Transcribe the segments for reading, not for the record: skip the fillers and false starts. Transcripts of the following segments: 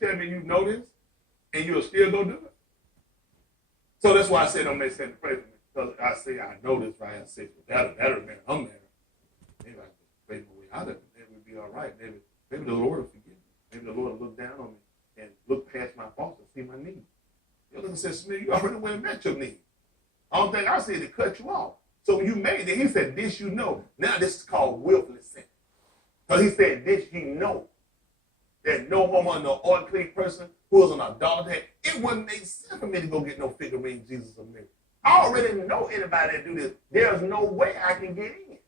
tell me you know this and you'll still go do it? So that's why I say don't make sense to pray for me. Because I say I know this right. I say that'll man, I'm married. Maybe I can pray my way out of it. Maybe it'll be all right. Maybe the Lord will forgive me. Maybe the Lord will look down on me and look past my faults and see my needs. You look and say, Smith, you already went and met your needs. The only thing I said is to cut you off. So when you made it, he said, this you know. Now this is called willful sin. Because he said, this you know. That no woman, no unclean person who is an adulterer, it wouldn't make sense for me to go get no figurine Jesus of Mary. I already know anybody that do this. There's no way I can get in.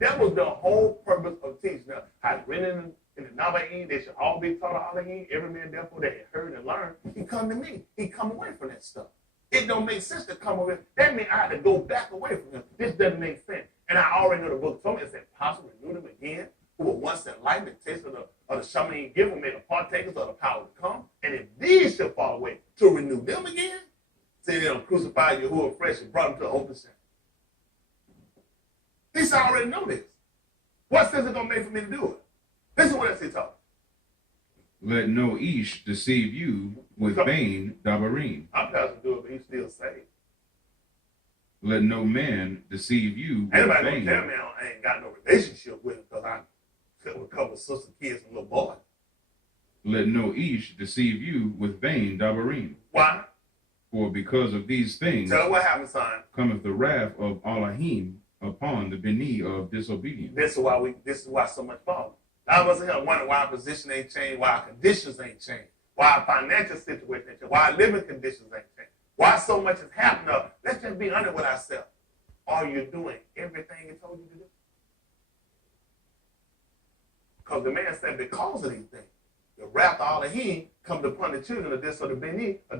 That was the whole purpose of teaching. Now, how written in the Navajo, they should all be taught all again. Every man, therefore, that had heard and learned, he come to me. He come away from that stuff. It don't make sense to come away. That means I had to go back away from him. This doesn't make sense. And I already know the book told me it's impossible to renew them again, who were once enlightened, tasted of the shaman given, made the partakers of the power to come. And if these shall fall away, to renew them again, say they'll crucify you who are fresh and brought them to open shame. He said, I already know this. What sense is it going to make for me to do it? Listen to what else he taught. Let no ish deceive you with vain dabarim. I'm pastor do it, but he's still saved. Let no man deceive you with Anybody vain. gonna tell me I ain't got no relationship with him because I sit with a couple of sister kids and little boys. Let no ish deceive you with vain dabarim. Why? For because of these things Tell her what happened, son. cometh the wrath of Elohim upon the beni of disobedience. This is why so much falling. I wasn't here wondering why our position ain't changed, why our conditions ain't changed, why our financial situation ain't changed, why our living conditions ain't changed, why so much is happening. Let's just be honest with ourselves. Are you doing everything he told you to do? Because the man said because of these things, the wrath of Elohim comes upon the children of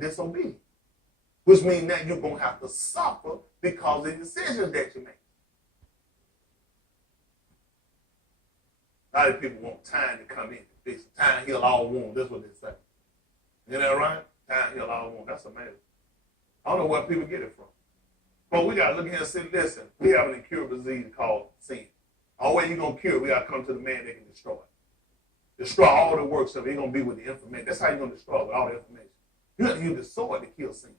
disobedience. Which means that you're going to have to suffer because of the decisions that you make. A lot of people want time to come in and fix it. Time heal all wounds. That's what they say. Isn't that right? Time heal all wounds. That's amazing. I don't know where people get it from. But we got to look here and say, listen, we have an incurable disease called sin. All way you're going to cure it, we got to come to the man that can destroy it. Destroy all the works of it. He's going to be with the information. That's how you're going to destroy it, with all the information. You have to use the sword to kill sin.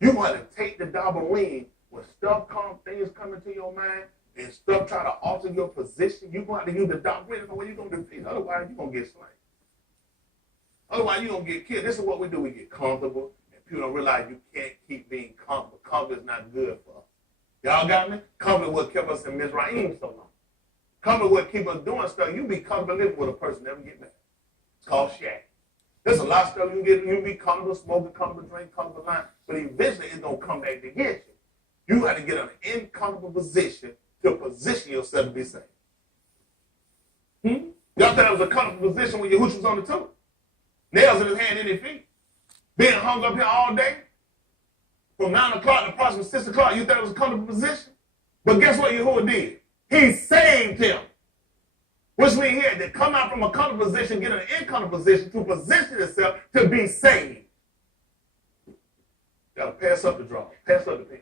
You want to take the dabarim when stuff comes, things come into your mind, and stuff try to alter your position. You're going to have to use the dabarim the way you're going to defeat. Otherwise, you're going to get slain. Otherwise, you're going to get killed. This is what we do. We get comfortable, and people don't realize you can't keep being comfortable. Comfort is not good for us. Y'all got me? Comfort is what kept us in Mizraim so long. Comfort is what keep us doing stuff. You be comfortable living with a person, never get mad. It's called shack. There's a lot of stuff you be comfortable smoking, comfortable drink, comfortable lying, but eventually it's going to come back to get you. You have to get in an uncomfortable position to position yourself to be saved. Y'all thought that was a comfortable position when your hooch was on the toe? Nails in his hand and his feet. Being hung up here all day? From 9 o'clock to approximately 6 o'clock, you thought it was a comfortable position? But guess what Yahuwah did? He saved him. Which means he had to come out from a comfortable position, get in an uncomfortable position to position himself to be saved. Got to pass up the draw, pass up the pen,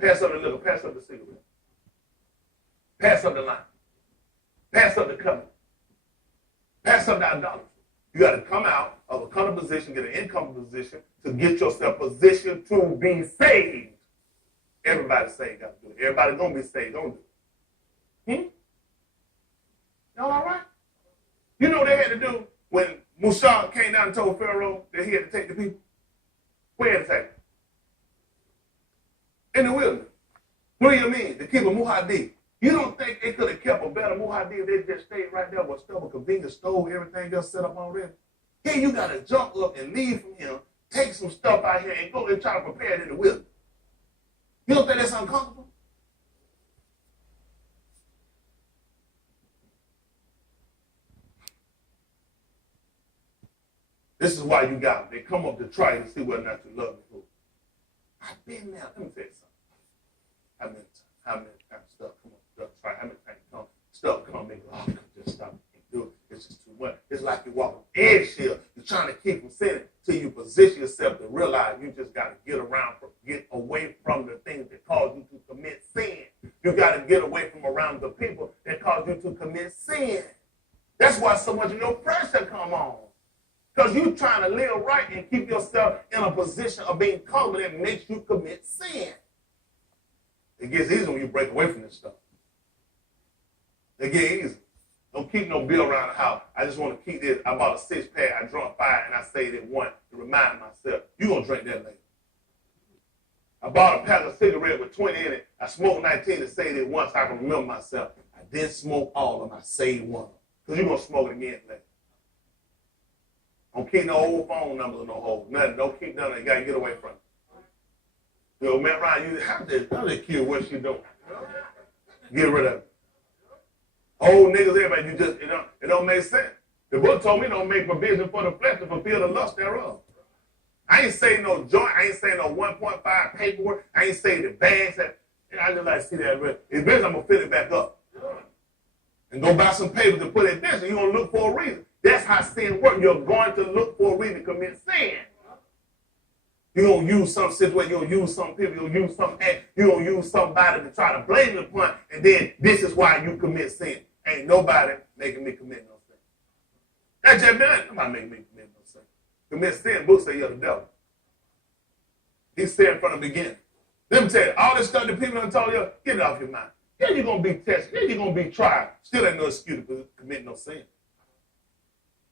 pass up the liquor, pass up the cigarette, pass up the line, pass up the covenant, pass up the idolatry. You got to come out of a comfortable position, get an uncomfortable position to get yourself positioned to be saved. Everybody saved, got to do it. Everybody gonna be saved, don't do it. Y'all all right? You know what they had to do when Musa came down and told Pharaoh that he had to take the people? Where had to take them? In the wilderness. What do you mean? To keep a muhadi. You don't think they could have kept a better muhadi if they just stayed right there with stuff, a convenience store, everything else set up already? Here you got to jump up and leave from him, take some stuff out here and go and try to prepare it in the wilderness. You don't think that's uncomfortable? This is why you got them. They come up to try to see whether or not you love me. I've been there. Let me tell you something. How many times stuff come up, try, how many times stuff come and go, just stop and do it. It's just too much. It's like you walk on eggshell. You're trying to keep from sinning till you position yourself to realize you just got to get away from the things that cause you to commit sin. You got to get away from around the people that cause you to commit sin. That's why so much of your pressure come on. Because you're trying to live right and keep yourself in a position of being comfortable that makes you commit sin. It gets easy when you break away from this stuff. It gets easy. Don't keep no bill around the house. I just want to keep this. I bought a 6-pack. I drunk 5 and I saved it 1 to remind myself. You're going to drink that later. I bought a pack of cigarettes with 20 in it. I smoked 19 and saved it once so I can remember myself. I didn't smoke all of them. I saved 1. Because you're going to smoke it again later. Don't keep no old phone numbers or no holes. Nothing. Don't keep none of it. You got to get away from it. You know, man, Ryan, how they kill what she doing? Get rid of it. Old niggas, everybody, it don't make sense. The book told me don't make provision for the flesh to fulfill the lust thereof. I ain't saying no joint. I ain't saying no 1.5 paperwork. I ain't saying the bags. I just like to see that. It's better I'm going to fill it back up. And go buy some paper to put it there. So you're going to look for a reason. That's how sin works. You're going to look for a reason to commit sin. You're going to use some situation. You're going to use some people. You're going to use some act. You're going to use somebody to try to blame it upon. And then this is why you commit sin. Ain't nobody making me commit no sin. That's just done. Nobody making me commit no sin. Commit sin, book say you're the devil. He said from the beginning. Let me tell you, all this stuff that people done told you, get it off your mind. Yeah, you're going to be tested. Yeah, you're going to be tried. Still ain't no excuse to commit no sin.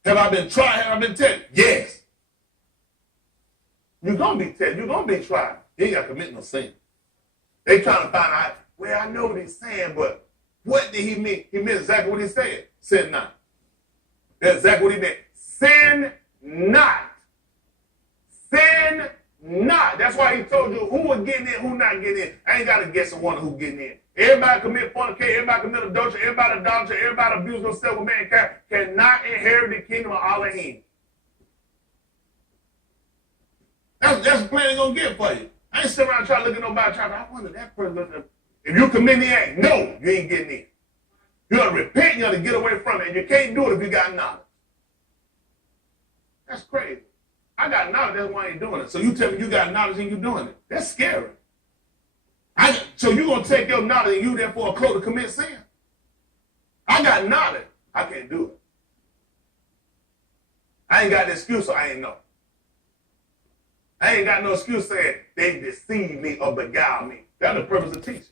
Have I been tried? Have I been tested? Yes. You're going to be tested. You're going to be tried. You ain't got to commit no sin. They trying to find out, well, I know what he's saying, but what did he mean? He meant exactly what he said. Sin not. That's exactly what he meant. Sin not. Sin not. That's why he told you who was getting in, who not getting in. I ain't got to guess and wonder who getting in. Everybody commit fornication, everybody commit adultery, everybody adultery, everybody abuse themselves with mankind cannot inherit the kingdom of Elohim. That's the plan they're going to get for you. I ain't sitting around trying to look at nobody trying to, I wonder that person. If you commit the act, no, you ain't getting in. You got to repent, you got to get away from it, and you can't do it if you got knowledge. That's crazy. I got knowledge, that's why I ain't doing it. So you tell me you got knowledge and you doing it. That's scary. So you going to take your knowledge and you therefore a code to commit sin? I got knowledge. I can't do it. I ain't got the excuse, so I ain't know. I ain't got no excuse saying they deceived me or beguiled me. That's the purpose of teaching.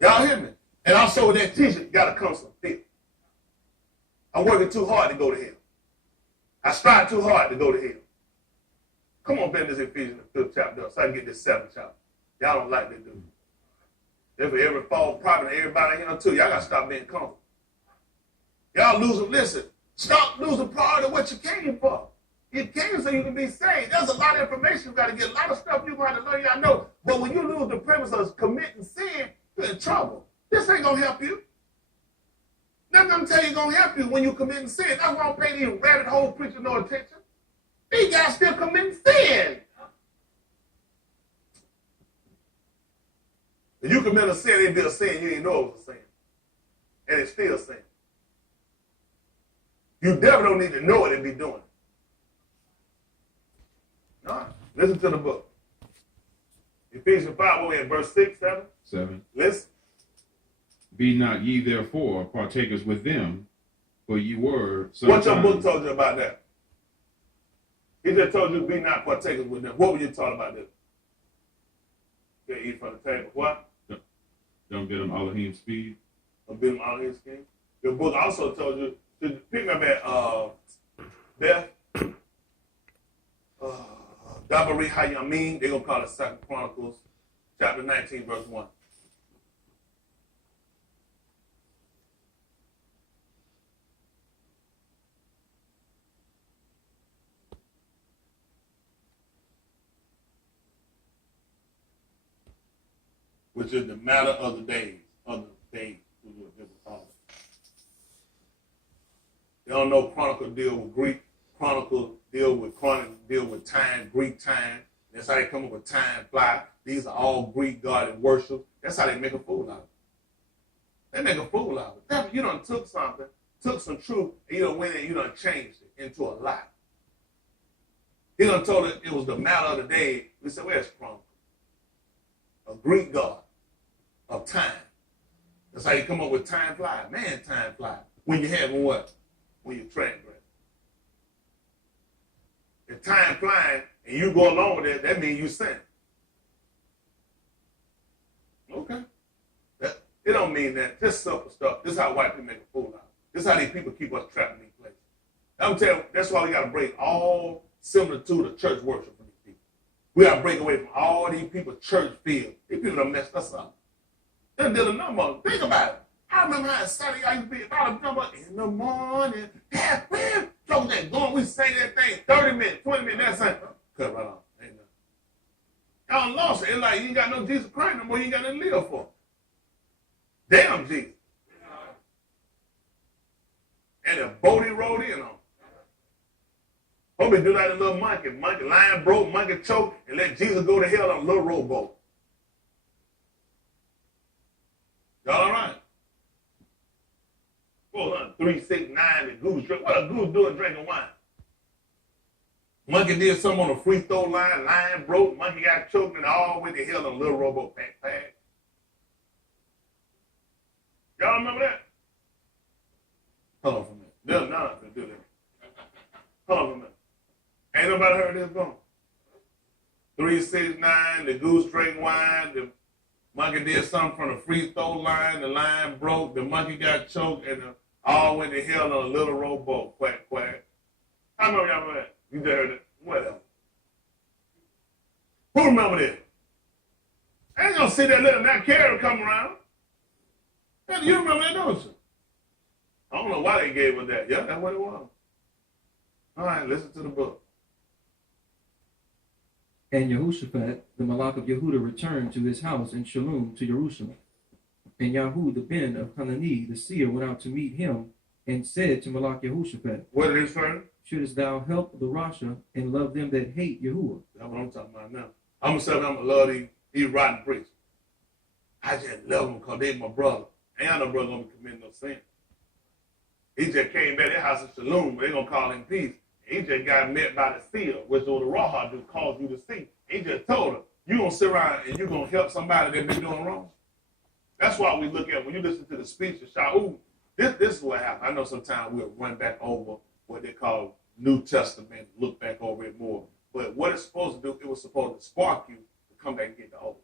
Y'all hear me? And also with that teaching, got to come some faith. I'm working too hard to go to hell. I strive too hard to go to hell. Come on, bend this Ephesians, the 5th chapter, so I can get this 7th chapter. Y'all don't like that, do you? Every false prophet and everybody here too, y'all got to stop being comfortable. Y'all losing, listen, stop losing part of what you came for. You came so you can be saved. There's a lot of information you got to get, a lot of stuff you're going to learn, y'all know. But when you lose the premise of committing sin, you're in trouble. This ain't going to help you. Nothing I'm telling you going to help you when you're committing sin. That's why I don't pay these rabbit hole preachers no attention. These guys still committing sin. If you commit a sin, it'd be a sin. You didn't know it was a sin. And it's still sin. You definitely don't need to know it and be doing it. No. Listen to the book. Ephesians 5, we're in verse 6, 7. 7. Listen. Be not ye therefore partakers with them, for ye were What your book told you about that? He just told you to be not partakers with them. What were you taught about this? You eat from the table. What? Don't get them Elohim speed. Don't get them Elohim speed. Your book also told you to pick up at Beth. Dabari Hayamim. They're going to call it 2 Chronicles, chapter 19, verse 1. Which is the matter of the days, they don't know Chronicle deal with Greek, Chronicle deal with time, Greek time. That's how they come up with time, fly. These are all Greek God and worship. That's how they make a fool out of it. They make a fool out of it. You done took something, took some truth, and you done went in and you done changed it into a lie. He done told it was the matter of the day. We said, where's Chronicle? A Greek God of time. That's how you come up with time fly. Man, time fly. When you having what? When you transgress. time flying and you go along with it, that means you sin. Okay. It don't mean that. Just simple stuff. This is how white people make a fool out. This is how these people keep us trapped in these places. I'm telling you, that's why we got to break all similitude of church worship from these people. We got to break away from all these people church feel. These people done messed us up. They did a number. Think about it. I remember how Saturday I used to be about a number in the morning. Yeah, man. So that going, we sang that thing 30 minutes, 20 minutes, that thing. Cut right off. Ain't nothing. Y'all lost it. It's like you ain't got no Jesus Christ no more. You ain't got nothing to live for. Damn Jesus. And the boat he rode in on. Hope he do like a little monkey. Monkey line broke, monkey choke, and let Jesus go to hell on a little rowboat. Y'all all right? 3, 6, 9, the goose drink. What a goose doing drinking wine? Monkey did something on the free throw line. Line broke. Monkey got choked and all went to hell on a little rowboat. Pack. Y'all remember that? Hold on for a minute. There's nothing to do that. Hold on for a minute. Ain't nobody heard this going. 3, 6, 9, the goose drank wine. The monkey did something from the free throw line. The line broke. The monkey got choked and all went to hell on a little rowboat. Quack, quack. How many of y'all remember that? You just heard it. Whatever. Who remember this? I ain't gonna see that little Nat Carey come around. You remember that, don't you? I don't know why they gave us that. Yeah, that's what it was. All right, listen to the book. And Yehoshaphat, the Malach of Yehuda, returned to his house in Shalom to Jerusalem. And Yahu, the ben of Hanani, the seer, went out to meet him and said to Malach Yehoshaphat, What did he say? Shouldest thou help the Rasha and love them that hate Yahuwah? That's what I'm talking about now. I'm going to say I'm going to love these rotten priests. I just love them because they my brother. Ain't no brother going to commit no sin. He just came back to their house in Shalom, they're going to call him peace. He just got met by the seer, which was the Raha do, caused you to see. He just told him, you're going to sit around and you're going to help somebody that been doing wrong. That's why we look at, when you listen to the speech of Shaul, this is what happened. I know sometimes we'll run back over what they call New Testament, look back over it more. But what it's supposed to do, it was supposed to spark you to come back and get the old.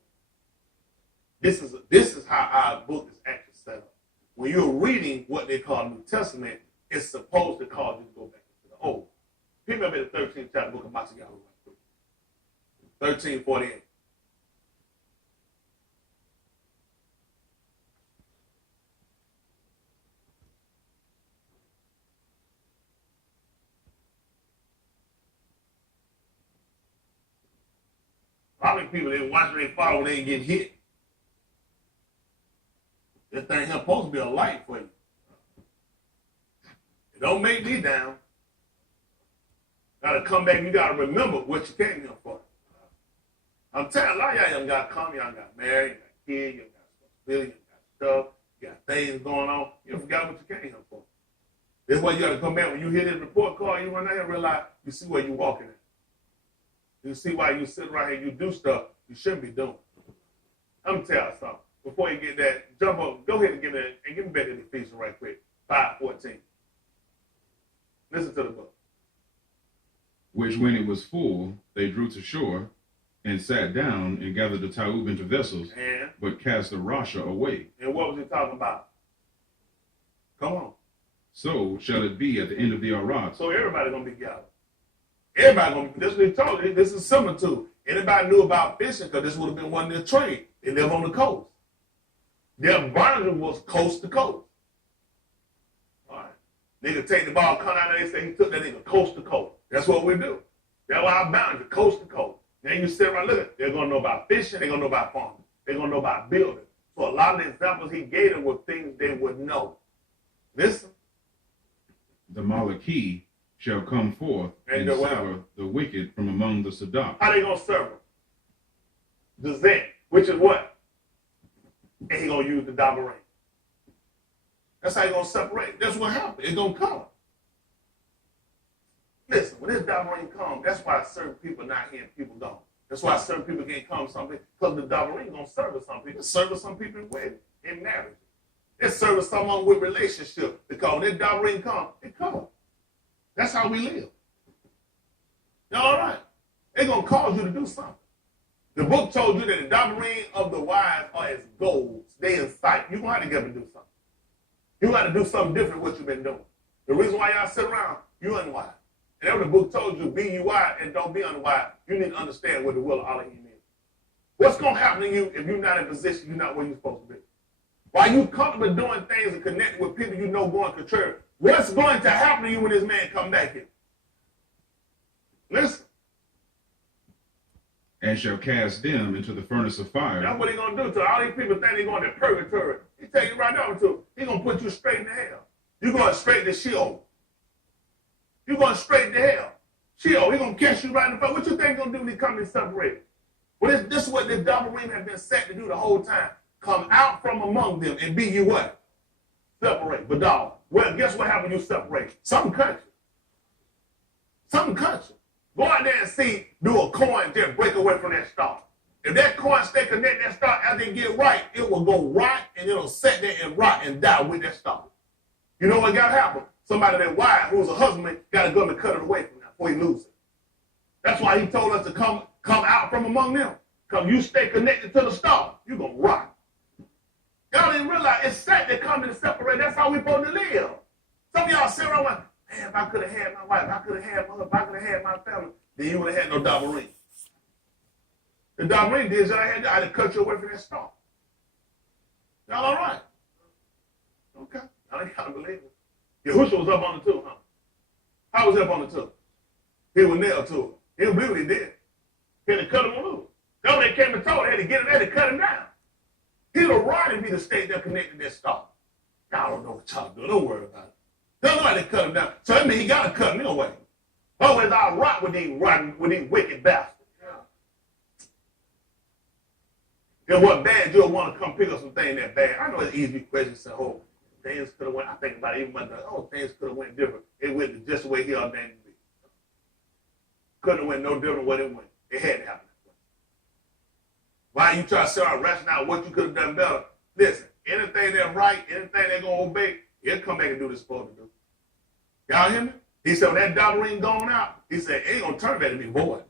This is how our book is actually set up. When you're reading what they call New Testament, it's supposed to cause you to go back into the old. Pick up at the 13th chapter, book of Matthew, 13:48. A lot of people, they watch their father when they ain't getting hit. This thing here supposed to be a light for you. It don't make me down. Gotta come back, you gotta remember what you came here for. I'm telling you, a lot of y'all got come, y'all got married, you got kids, you got responsibility, you got stuff, you got things going on. You forgot what you came here for. That's why you gotta come back when you hear this report card, you run out here and realize you see where you walking at. You see why you sit right here, you do stuff you shouldn't be doing. I'm gonna tell you something. Before you get that, jump up, go ahead and give me back to the Ephesians right quick. 5:14. Listen to the book. Which when it was full, they drew to shore and sat down and gathered the taub into vessels, but cast the Rasha away. And what was he talking about? Come on. So shall it be at the end of the Arad. So everybody gonna be gathered. Everybody gonna be. This is what he told you. This is similar to. Anybody knew about fishing because this would have been one of their trade. They live on the coast. Their boundary was coast to coast. All right. Nigga take the ball, come out there, they say he took that nigga coast to coast. That's what we do. That's why our boundary, coast to coast. Now you sit around looking, they're gonna know about fishing, they're gonna know about farming, they're gonna know about building. So a lot of the examples he gave them were things they would know. Listen. The Malachi shall come forth and sever the wicked from among the Sadak. How they gonna serve them? The Zen, which is what? And he gonna use the Dabarim. That's how he gonna separate. That's what happened. It's gonna come. Listen, when this Dabarim comes, that's why certain people not here and people don't. That's why certain people can't come something, because the Dabarim gonna service some people. It service some people in wedding, in marriage. It service someone with relationship. Because when this Dabarim come, it comes. That's how we live. Y'all all right? It's going to cause you to do something. The book told you that the daughters of the wise are as gold. They in sight. You're going to have to get up and do something. You got to do something different than what you've been doing. The reason why y'all sit around, you unwise. And that's what the book told you, be you wise and don't be unwise. You need to understand what the will of Elohim is. What's going to happen to you if you're not in position, you're not where you're supposed to be? While you comfortable doing things and connecting with people you know going contrary, what's going to happen to you when this man come back here? Listen. And shall cast them into the furnace of fire. That's what he's going to do to all these people think they're going to purgatory. He tell you right now, too. He's going to put you straight into hell. You're going straight to Sheol. You're going straight to hell. Sheol, he's going to catch you right in the front. What you think he's going to do when he comes and separate? Well, this is what this double ring has been set to do the whole time. Come out from among them and be you what? Separate. But dog, well, guess what happens when you separate? Something cut you. Something cut you. Go out there and see, do a coin just break away from that star. If that coin stay connected that star, as they get right, it will go right and it'll sit there and rot and die with that star. You know what got to happen? Somebody that wife, who's a husband, got to go and cut it away from that before he loses it. That's why he told us to come out from among them. Because you stay connected to the star, you're going to rot. Y'all didn't realize it's set to come and separate. That's how we're supposed to live. Some of y'all sit around like, man, if I could have had my wife, if I could have had my husband, if I could have had my family, then you would have had no double ring. The double ring did I had to cut you away from that star. Y'all all right? Okay. I ain't gotta believe it. Yahushua was up on the two, huh? How was he up on the two? He was nailed to it. He didn't believe what he did. He had to cut him loose. That's when they came and told him, they had to get him there to cut him down. He'd have rotted if he'd have stayed there connected to that star. Y'all don't know what y'all do. Don't worry about it. Don't know how to cut him down. So that means he got to cut me away. Otherwise, I'll rot with these wicked bastards. Then what bad you'll want to come pick up some things that bad. I know it's easy question to say, oh, things could have went. I think about it even my daughter, oh, things could have went different. It went just the way he ordained to be. Couldn't have went no different what it went. It had to happen. Why you try to sit around ration out what you could have done better? Listen, anything that's right, anything they're going to obey, he'll come back and do what it's supposed to do. Y'all hear me? He said, when that double ring going out, he said, it ain't going to turn back to be void.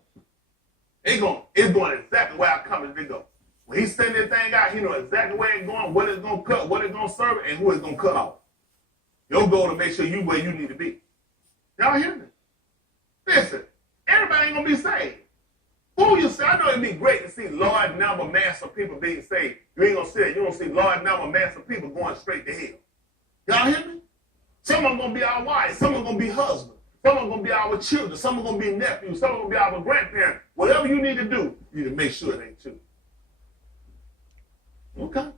It's going exactly where I come and they go. When he send that thing out, he know exactly where it's going, what it's going to cut, what it's going to serve, and who it's going to cut off. Your goal to make sure you where you need to be. Y'all hear me? Listen, everybody ain't going to be saved. Who you say? I know it'd be great to see large number, mass of people being saved. You ain't going to see it. You don't see large number, mass of people going straight to hell. Y'all hear me? Some of them going to be our wives. Some of them going to be husbands. Some of them going to be our children. Some of them going to be nephews. Some of them going to be our grandparents. Whatever you need to do, you need to make sure it ain't you. Okay.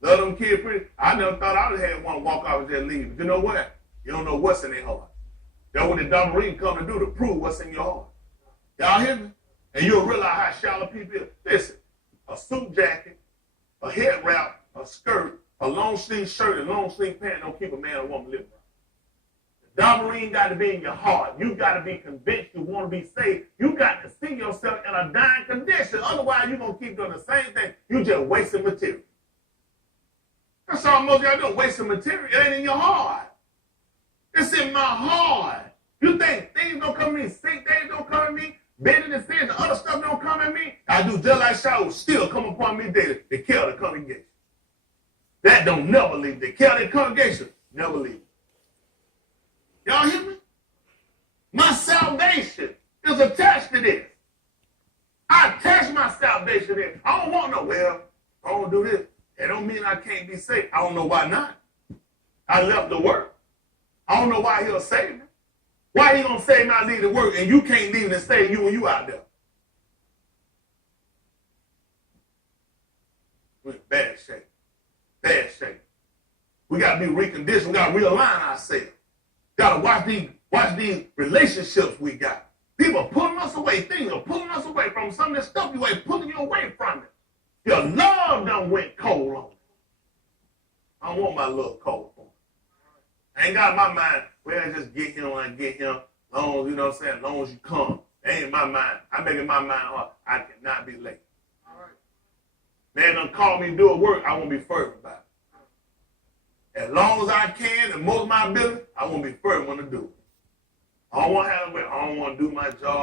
Love them kids pretty. I never thought I would have had one walk off and just leave. But you know what? You don't know what's in their heart. That's what the double ring come to do, to prove what's in your heart. Y'all hear me? And you'll realize how shallow people is. Listen, a suit jacket, a head wrap, a skirt, a long sleeve shirt, and long sleeve pants don't keep a man or woman living right. The double ring got to be in your heart. You got to be convinced you want to be saved. You got to see yourself in a dying condition. Otherwise, you're going to keep doing the same thing. You just wasting material. That's all most of y'all doing, wasting material. It ain't in your heart. It's in my heart. You think things don't come to me, sick days don't come to me, bending the sins, the other stuff don't come at me? I do just like Shaul, still come upon me daily. They kill the congregation. That don't never leave. They kill the congregation, never leave. Y'all hear me? My salvation is attached to this. I attach my salvation to this. I don't want no, well, I don't do this. It don't mean I can't be saved. I don't know why not. I left the work. I don't know why he'll save me. Why he gonna save me? I leave the work and you can't leave and save you when you out there? We're in bad shape. Bad shape. We gotta be reconditioned. We gotta realign ourselves. Gotta watch these relationships we got. People are pulling us away. Things are pulling us away from some of this stuff you ain't pulling you away from it. Your love done went cold on me. I don't want my love cold on me. I ain't got my mind, well, just get him and get him. Long as, you know what I'm saying, long as you come. That ain't my mind. I'm making my mind hard. I cannot be late. All right. Man done call me to do a work, I won't be fervent about it. As long as I can and most of my ability, I won't be fervent when to do it. I don't want to have. I don't want to do my job.